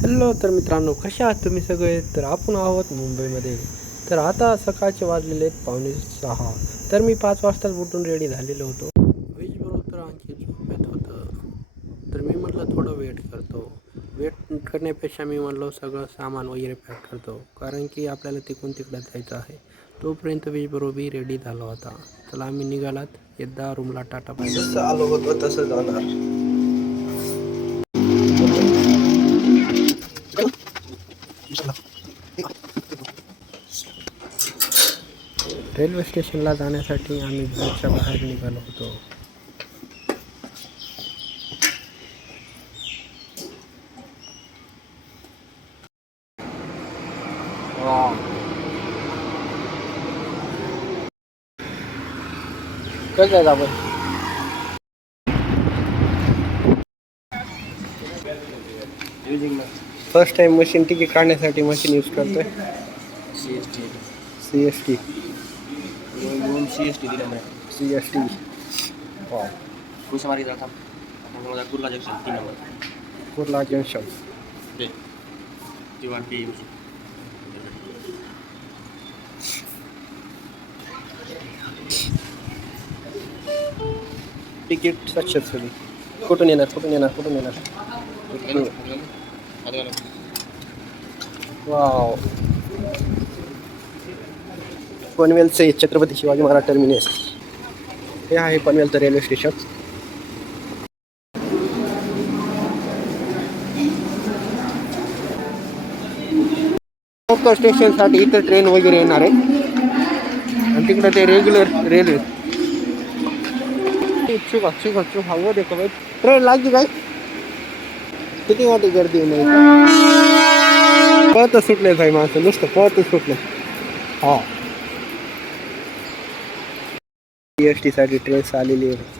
Hello तर मित्रांनो, कसे आहात तुम्ही सगळे? तर आपण आहोत मुंबईमध्ये. तर आता सकाळचे वाजलेले आहेत 5:45. तर मी 5 वाजताच उठून रेडी झालेलो होतो. वीजबरोबर तर आणखी झोप येत होतं. तर मी म्हटलं थोडं वेट करतो. वेट करण्यापेक्षा मी म्हटलं सगळं सामान वगैरे पॅक करतो, कारण की आपल्याला तिकडून तिकडं जायचं आहे. तोपर्यंत वीजबरोबरही रेडी झाला होता. चला आम्ही निघालात. एकदा रूमला टाटा बाय. जसं आलो होतो तसं जाणार. रेल्वे स्टेशनला जाण्यासाठी आम्ही घराच्या बाहेर निघालो होतो. कसं आहे आपण फर्स्ट टाइम मशीन तिकीट काढण्यासाठी मशीन यूज करतोय. CST CST दिल्यामुळे CST कुशे मार्गी जाता आता Kurla junction 3 number Kurla junction. ते जीवन पे तिकीट सक्सेसफुली. कुठून येणार वाव. पनवेलचे छत्रपती शिवाजी महाराज टर्मिनस हे आहे पनवेलचं रेल्वे स्टेशन. स्टेशनसाठी इथं ट्रेन वगैरे येणार आहे आणि तिकडे ते रेग्युलर रेल्वे. चुका हो देखो भाई, ट्रेन लागली काय? किती मोठी गर्दी नाही. पळत सुटले भाई माणसं, नुसतं पळत सुटले. हा, CST साठी ट्रेन्स आलेली आहे.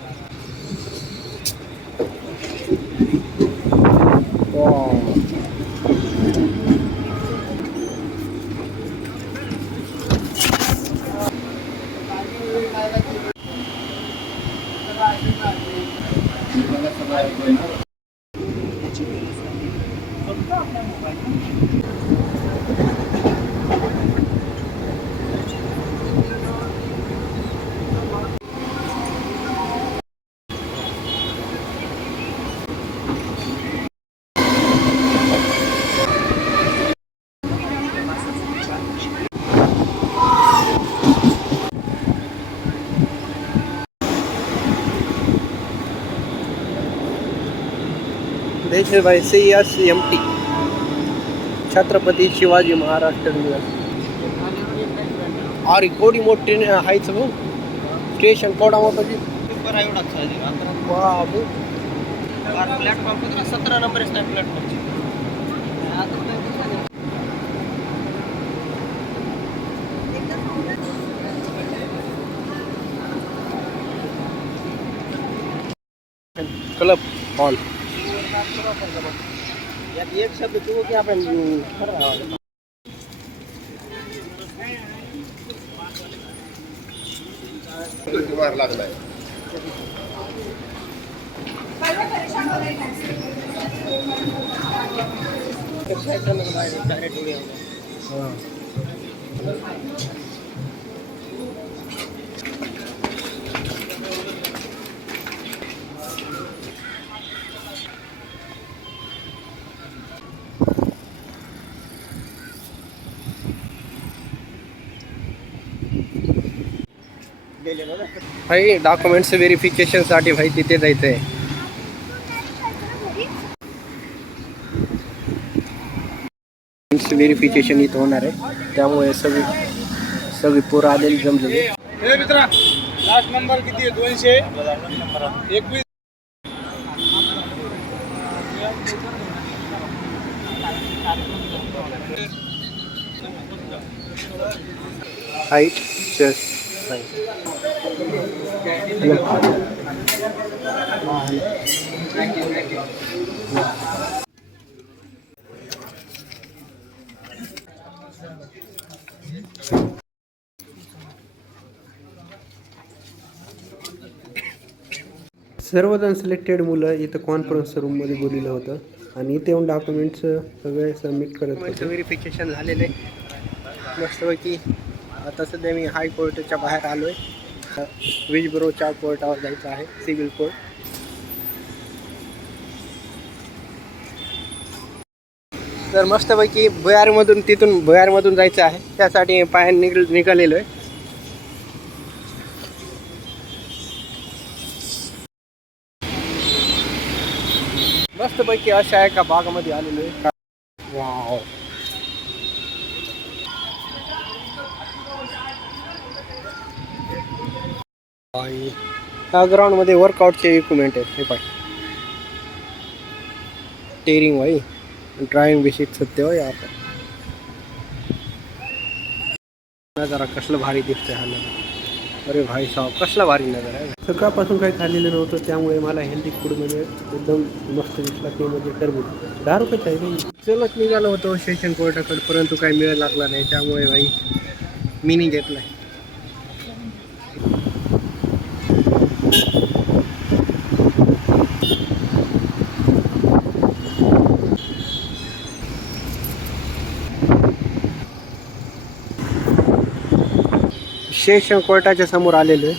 देश भाई CSMT छत्रपती शिवाजी महाराज टर्मिनस. अरे कोडी मोठी ट्रेन आहेच भाऊ. स्टेशन कोडा मोठा बाबू. प्लॅटफॉर्म 17 नंबर आहे प्लॅटफॉर्मची. Club hall. यात एक शब्द तू की आपण लागलाय. भाई डॉक्युमेंट्स व्हेरिफिकेशनसाठी भाई तिथे जायचं आहे. व्हेरिफिकेशन इथं होणार आहे, त्यामुळे सगळी पोरं आलेली जमलेली. मित्रा लास्ट नंबर किती आहे? 221. Height chest. सर्वजण सिलेक्टेड मुलं इथं कॉन्फरन्स रूममध्ये बोललेलं होतं. आणि इथे येऊन डॉक्युमेंट्स सगळे सबमिट करत होते. व्हेरिफिकेशन झालेलं आहे मस्तपैकी. आता सध्या मी हायकोर्टच्या बाहेर आलो आहे. वीज ब्युरोच्या कोर्टावर जायचं आहे, सिव्हिल कोर्ट. तर मस्तपैकी तिथून भुयारमधून जायचं आहे, त्यासाठी पायाने निघालेलो आहे. मस्तपैकी अशा एका बागामध्ये आलेलो आहे. वाव, आणि ह्या ग्राउंडमध्ये वर्कआउटचे इक्विपमेंट आहेत. हे पाय, टेरिंग भाई, ड्राइविंग भी सीख सकते हो यहाँ पर. नजारा कसला भारी दिसतोय हा नजारा. अरे भाई साहब, कसला भारी नजारा आहे. सकाळपासून काही खाल्लेलं नव्हतं, त्यामुळे मला हेल्दी फूडमध्ये एकदम मस्त दिसला. ते म्हणजे टरबूज 10 रुपयाचं आहे भाई. चलत निघालो होतो सेशन कोर्टाकडे, परंतु काही मिळ लागला नाही, त्यामुळे भाई मी नाही घेतला. सेशन कोर्टाच्या समोर आलेलो आहे.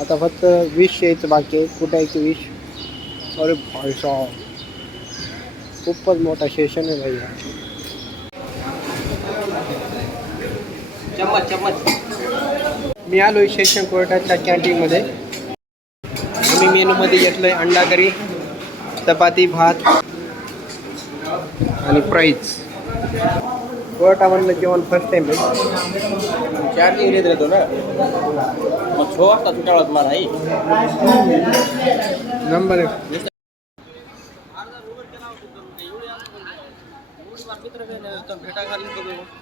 आता फक्त 20 यायचं बाकी आहे. कुठे आहे की 20? अरे भाई साहब, खूपच मोठा सेशन आहे भाई. मी आलो आहे सेशन कोर्टाच्या कॅन्टीनमध्ये. आम्ही मेनूमध्ये घेतलं आहे अंडा करी, चपाती, भात आणि फ्राईज. कोर्टामधलं जेवण फर्स्ट टाइम आहे. चार्जिंग घेत राहतो ना, मग 6 वाजता सुटाळात मला आहे नंबर आहे.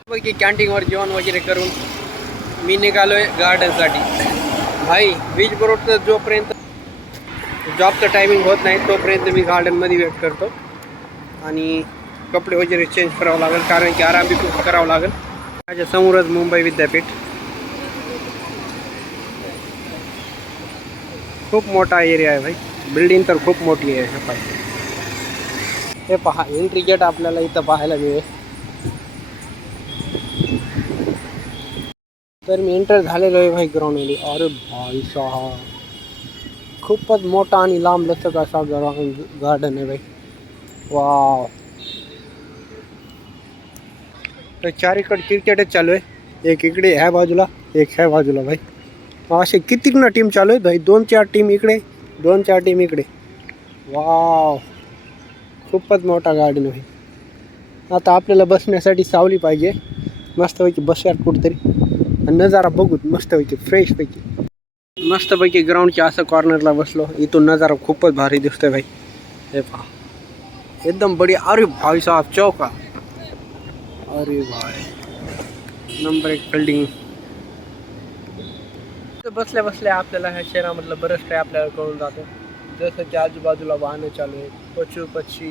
बाकी कॅन्टीनवर जेवण वगैरे करून मी निघालो आहे गार्डनसाठी. भाई वीज बरोबर जोपर्यंत जॉबचं टायमिंग होत नाही तोपर्यंत मी गार्डनमध्ये वेट करतो. आणि कपडे वगैरे चेंज करावं लागेल, कारण की आराम बी खूप करावं लागेल. माझ्या समोरच मुंबई विद्यापीठ. खूप मोठा एरिया आहे भाई. बिल्डिंग तर खूप मोठी आहे. हे पहा, एंट्री गेट आपल्याला इथं पाहायला मिळेल. तर मी एंटर झालेलो आहे भाई ग्राउंडमध्ये. अरे भाई साहब, खूपच मोठा आणि लांब लचक असा गार्डन आहे भाई. वाव. तर चारीकडे क्रिकेटच चालू आहे. एक इकडे ह्या बाजूला, एक ह्या बाजूला भाई. असे कितीक ना टीम चालू आहेत भाई. 2-4 टीम इकडे, 2-4 टीम इकडे. वाव, खूपच मोठा गार्डन आहे. आता आपल्याला बसण्यासाठी सावली पाहिजे. मस्तपैकी बसूयात कुठंतरी आणि नजारा बघूत मस्तपैकी फ्रेशपैकी. मस्तपैकी ग्राउंडच्या असं कॉर्नरला बसलो. इथून नजारा खूपच भारी दिसतोय भाई. हे पहा, एकदम बढिया. अरे भाई साहब, चौका. अरे भाई, नंबर 1 बिल्डिंग. तर बसल्या बसल्या आपल्याला ह्या शहरामधलं बरंच काही आपल्याला कळून जातं. जसं की आजूबाजूला वाहनं चालू आहेत, पशु पक्षी,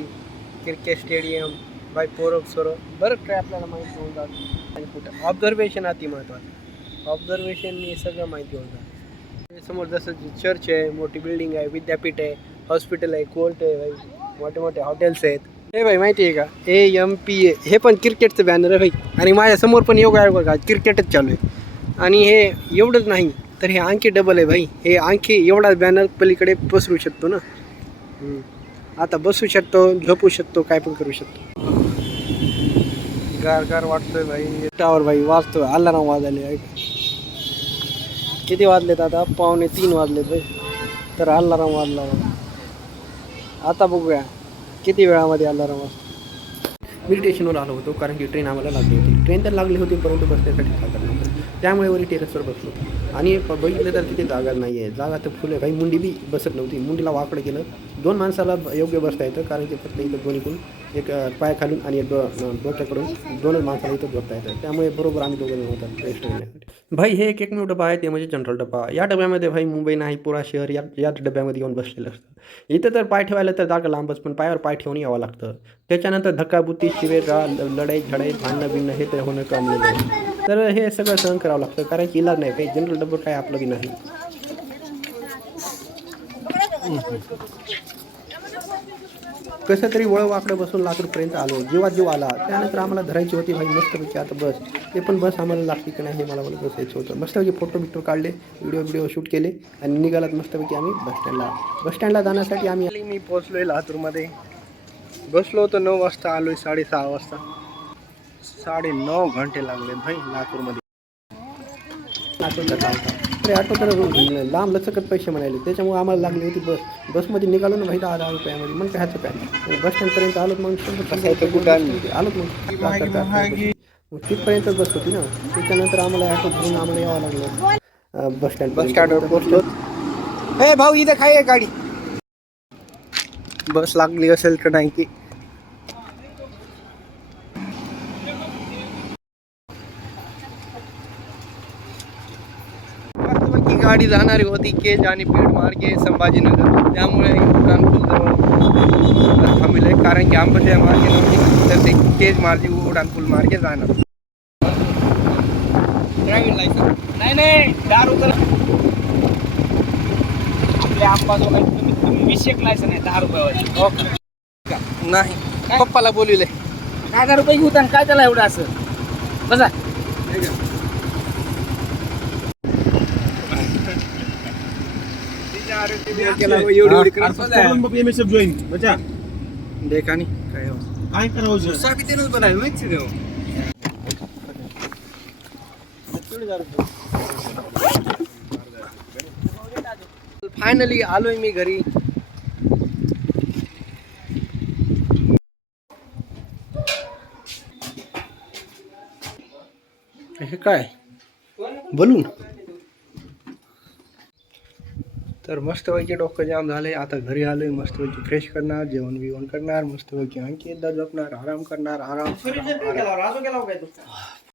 क्रिकेट स्टेडियम, बाय पोरं सोरं, बरंच काही आपल्याला माहिती होऊन जातं. आणि कुठं ऑब्झर्वेशन अति महत्त्वाचं. ऑब्झर्वेशननी सगळं माहिती होऊन जातं. समोर जसं चर्च आहे, मोठी बिल्डिंग आहे, विद्यापीठ आहे, हॉस्पिटल आहे, कोर्ट आहे भाई, मोठे मोठे हॉटेल्स आहेत. हे भाई माहिती आहे का, AMPA हे पण क्रिकेटचं बॅनर आहे भाई. आणि माझ्यासमोर पण योगा आहे बघा, क्रिकेटच चालू आहे. आणि हे एवढंच नाही तर हे आणखी डबल आहे भाई. हे आणखी एवढा बॅनर पलीकडे पसरू शकतो ना. आता बसू शकतो, झोपू शकतो, काय पण करू शकतो. गार गार वाटतोय भाई. टावर भाई वाजतोय, अलार्म वाजले आहे. किती वाजलेत आता? 2:45 वाजलेत भाई. तर अलार्म वाजला. आता बघूया किती वेळामध्ये अलार्म वाजतो. मी स्टेशनवर आलो होतो कारण की ट्रेन आम्हाला लागली होती. ट्रेन तर लागली होती परंतु बसण्यासाठी जागा नव्हती. त्यामुळे वरी टेरेसवर बसलो आणि बघितलं तर तिथे जागा नाही आहे. जागा तर फुल आहे भाई. मुंडी बी बसत नव्हती. मुंडीला वाकडं केलं. 2 माणसाला योग्य बसता येतं कारण की फक्त इथं दोन्हीकडून एक पाय खालून आणि एक डोक्याकडून 2च माणसाला इथं झोपता येतं. त्यामुळे बरोबर आम्ही दोघं होतात रेस्ट करण्यासाठी. भाई हे एकमेव डबा आहे ते म्हणजे जनरल डबा. या डब्यामध्ये भाई मुंबई नाही पुरा शहर याच डब्यामध्ये येऊन बसलेलं असतं. इथं तर पाय ठेवायला तर जागा लांबच, पण पायावर पाय ठेवून यावं लागतं. त्याच्यानंतर धक्काबुक्की, शिवेगा, लढाई झडाई, भांडणं बिणणं हे तर होणं कमलेलं आहे. तर हे सगळं सहन करावं लागतं कारण की इलाज नाही. काही जनरल डबं काय आपलं बी नाही. कसं तरी वळवाकडे बसून लातूरपर्यंत आलो. जीवात जीव आला. त्यानंतर आम्हाला धरायची होती भाई मस्तपैकी आता बस. ते पण बस आम्हाला लागते की नाही हे मला बसायचं होतं. मस्तपैकी फोटो बिटो काढले, व्हिडिओ शूट केले आणि निघालात मस्तपैकी आम्ही बसस्टँडला जाण्यासाठी आम्ही मी पोहोचलोय लातूरमध्ये. बसलो होतो 9 वाजता, आलोय 6:30 वाजता. 9.5 घंटे लागले भाई लातूरमध्ये. ऑटोचा काम होता. तरी ऑटो तर लांब लचकत पैसे म्हणाले, त्याच्यामुळे आम्हाला लागली होती बसमध्ये निघालो ना भाई 10 रुपयामध्ये. मग काय ह्याचं काय, बस स्टँडपर्यंत आलो. मग आलोत मग तिथपर्यंतच बस होती ना. त्याच्यानंतर आम्हाला ऑटो धरून आम्हाला यावं लागलं बस स्टँडवर पोहोचलो. हे भाऊ इथे काय आहे गाडी, बस लागली असेल का नाही की. मस्तपैकी गाडी जाणारी होती केज आणि पेड मार्गे संभाजीनगर. त्यामुळे उड्डाणपूल जवळ थांबले, कारण की आंबच्या मार्गे नव्हती तर ते केज मार्गे उड्डाणपूल मार्गे जाणार. ड्रायव्हिंग लायसन्स नाही दारू तर आपल्या आंबाजो काही कमीत कमी 20 लायसन आहे 10 रुपयावर. ओके नाही, पप्पाला बोलविले 10 रुपये घेऊ. काय त्याला एवढं असं बसा. देखा नहीं काय करावं साबी तेनच बनाय माहिती देव. फायनली आलोय मी घरी. हे काय बोलून तर मस्तपैकी डोकं जाम झाले. आता घरी आलोय, मस्तपैकी फ्रेश करणार, जेवण बिवण करणार, मस्तपैकी आणखी एकदा झोपणार, आराम करणार.